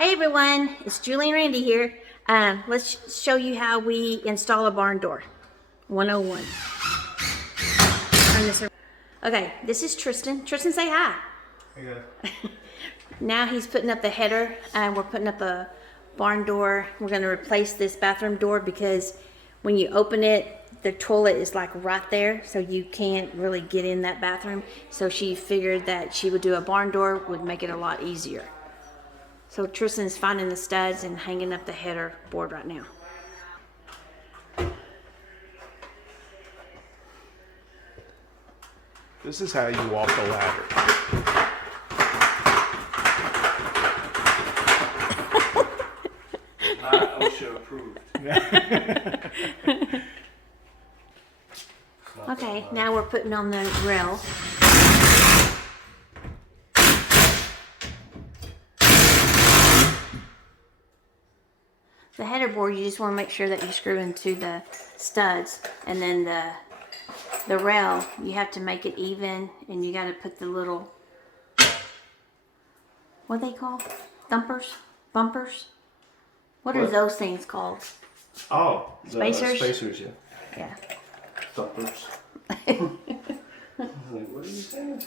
Hey everyone, it's Julie and Randy here. Let's show you how we install a barn door. 101. Turn this around. Okay, this is Tristan. Tristan, say hi. Hey guys. Now he's putting up the header, and we're putting up a barn door. We're going to replace this bathroom door because when you open it, the toilet is like right there, so you can't really get in that bathroom. So she figured that she would do a barn door, would make it a lot easier. So Tristan's finding the studs and hanging up the header board right now. This is how you walk the ladder. Not OSHA approved. Okay, now we're putting on the rail. The header board, you just want to make sure that you screw into the studs, and then the rail, you have to make it even, and you got to put the little, what are they called? Thumpers? Bumpers? What are those things called? Oh, the Spacers? Spacers, yeah. Yeah. Thumpers. I was like, what are you saying?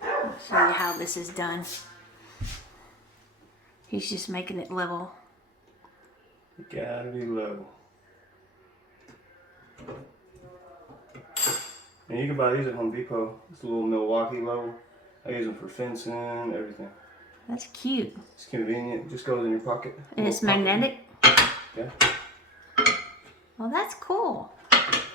I'll show you how this is done. He's just making it level. You gotta be level. And you can buy these at Home Depot. It's a little Milwaukee level. I use them for fencing, everything. That's cute. It's convenient. It just goes in your pocket. And it's magnetic? Yeah. Well, that's cool.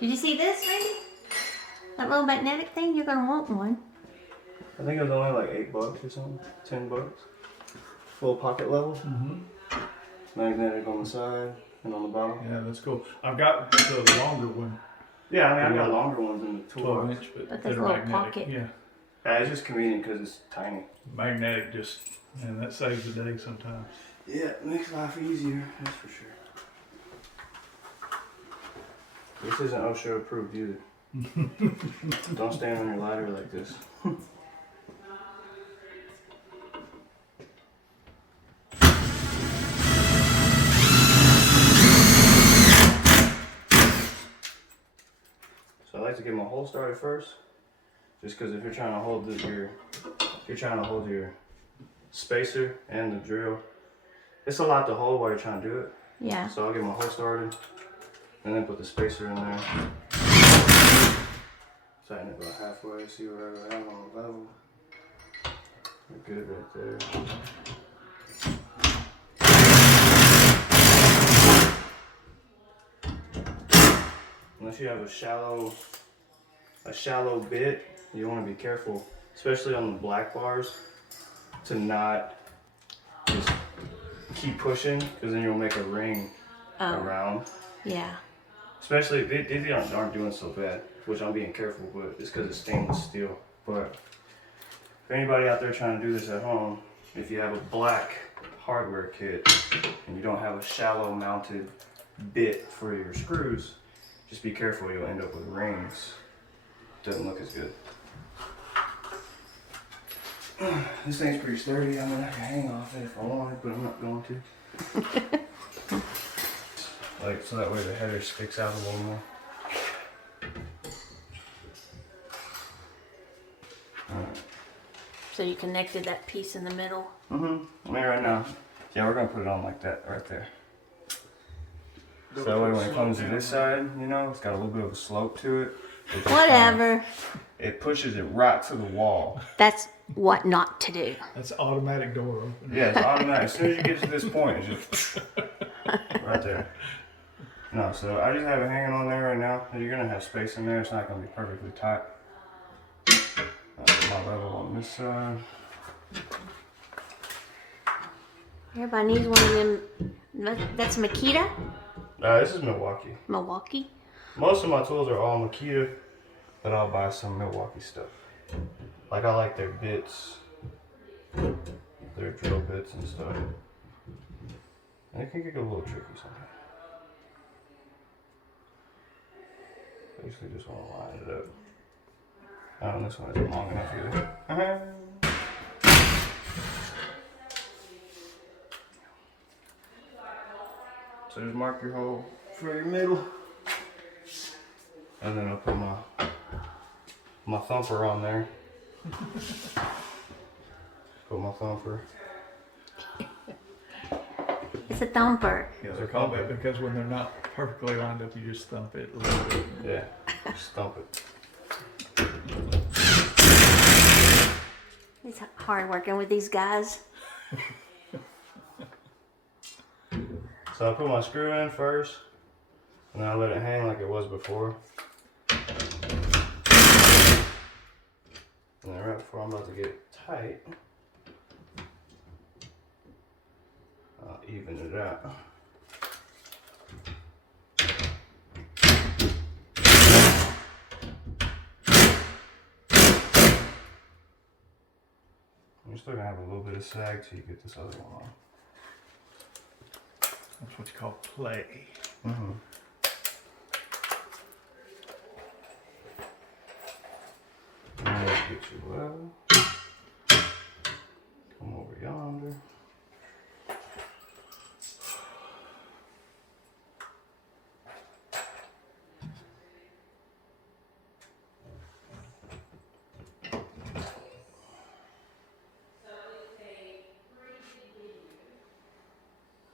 Did you see this, Randy? That little magnetic thing? You're gonna want one. I think it was only like $8 or something. $10. Little pocket level. Magnetic on the side and on the bottom. Yeah, that's cool. I've got the longer one, Yeah, I mean, I got longer ones in the 12 toolbox. inch, But but there's they're a little magnetic. pocket. Yeah, Yeah, it's just convenient because it's tiny. magnetic just, and that saves the day sometimes. Yeah, it makes life easier, that's for sure. This isn't OSHA approved either. Don't stand on your ladder like this. So I like to get my hole started first, just because if you're trying to hold your spacer and the drill, it's a lot to hold while you're trying to do it. Yeah. So I'll get my hole started, and then put the spacer in there. Tighten it about halfway, see where I am on the level. We're good right there. Unless you have a shallow bit, you want to be careful, especially on the black bars, to not just keep pushing, because then you'll make a ring around. Yeah. Especially they aren't doing so bad, which I'm being careful, but it's because it's stainless steel. But for anybody out there trying to do this at home, if you have a black hardware kit and you don't have a shallow mounted bit for your screws, just be careful, you'll end up with rings. Doesn't look as good. This thing's pretty sturdy. I mean, I can hang off it if I wanted, but I'm not going to. Like, so that way the header sticks out a little more. So you connected that piece in the middle. I mean, right now, yeah, we're gonna put it on like that right there. So that way when it comes to this side, you know, it's got a little bit of a slope to it. Whatever. It pushes it right to the wall. That's what not to do. That's automatic door opener. Yeah, it's automatic. As soon as you get to this point, it's just right there. No, so I just have it hanging on there right now. You're gonna have space in there. It's not gonna be perfectly tight. That's my level on this side. Everybody needs one of them. That's Makita? This is Milwaukee. Milwaukee? Most of my tools are all Makita, but I'll buy some Milwaukee stuff. Like I like their bits, their drill bits and stuff. And it can get a little tricky sometimes. Basically just want to line it up. Oh, and this one isn't long enough either. So just mark your hole for your middle. And then I'll put my thumper on there. Put my thumper. It's a thumper. Yeah, they're called that because when they're not perfectly lined up, you just thump it a little bit. Yeah, just thump it. It's hard working with these guys. So I put my screw in first, and then I let it hang like it was before. And then right before I'm about to get tight, I'll even it out. You're still gonna have a little bit of sag till you get this other one on. That's what you call play. Mm-hmm. And let's get you level. Come over yonder.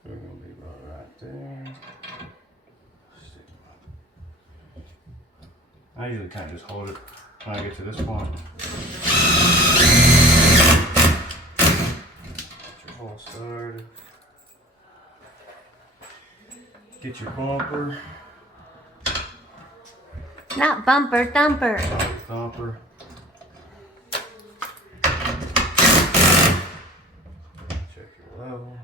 We're gonna be about right there. I usually kind of just hold it when I get to this point. Get your hole started. Get your bumper. Not bumper, thumper. Sorry, thumper. Check your level.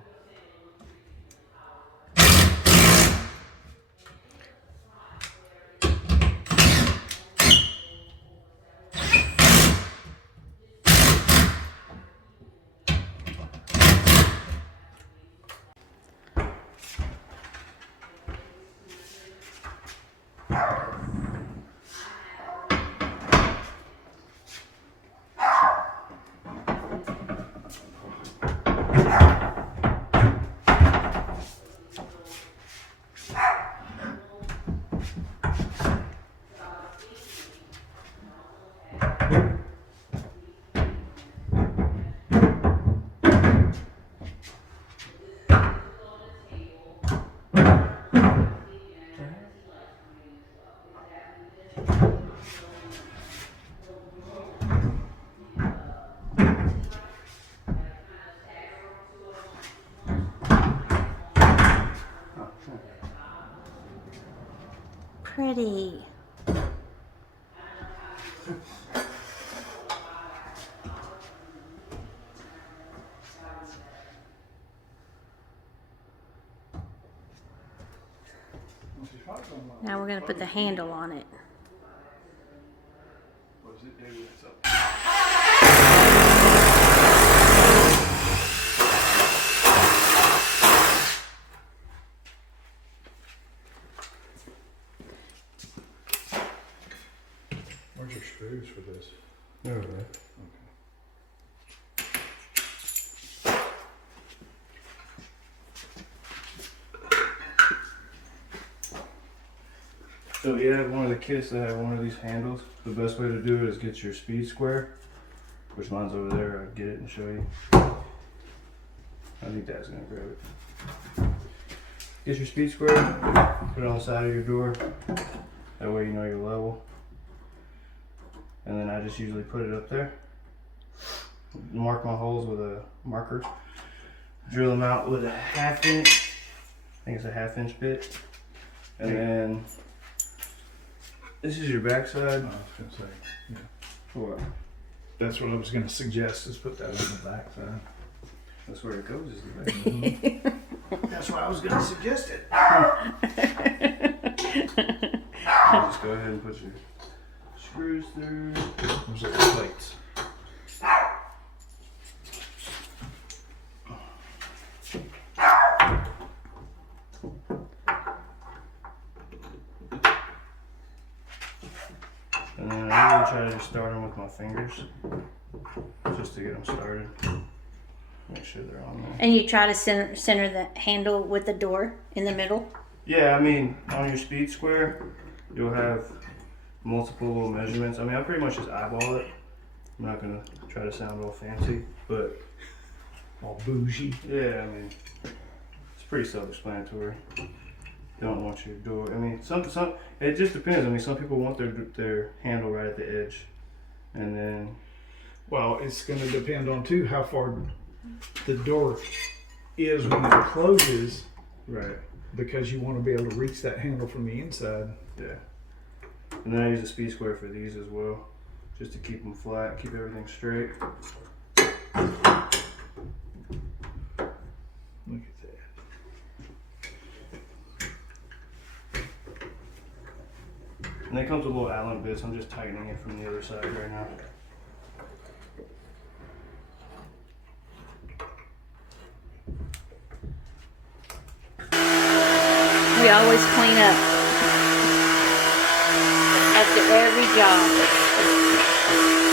Pretty. Now we're going to put the handle on it. What does it do? It's up. Where's your screws for this? There we go. So if you have one of the kits that have one of these handles, the best way to do it is get your speed square, which mine's over there. I'll get it and show you. I think Dad's gonna grab it. Get your speed square, put it on the side of your door. That way you know your level. And then I just usually put it up there. Mark my holes with a marker. Drill them out with a 1/2 inch. I think it's a 1/2 inch bit. And then this is your backside. I was gonna say, yeah. What? That's what I was gonna suggest, is put that on the back side. That's where it goes, isn't it? That's what I was gonna suggest it. Just go ahead and put your screws through. Those are the plates. And then I usually try to just start them with my fingers, just to get them started. Make sure they're on there. And you try to center the handle with the door in the middle. Yeah, I mean, on your speed square, you'll have multiple little measurements. I mean, I pretty much just eyeball it. I'm not gonna try to sound all fancy, but All bougie. yeah, I mean, it's pretty self-explanatory. Don't want your door. I mean, some it just depends. I mean, some people want their handle right at the edge, and then Well, it's going to depend on too how far the door is when it closes, right, because you want to be able to reach that handle from the inside. yeah. And then I use a speed square for these as well, just to keep them flat, keep everything straight. Look at that. And they come with little Allen bits. I'm just tightening it from the other side right now. We always clean up after every job.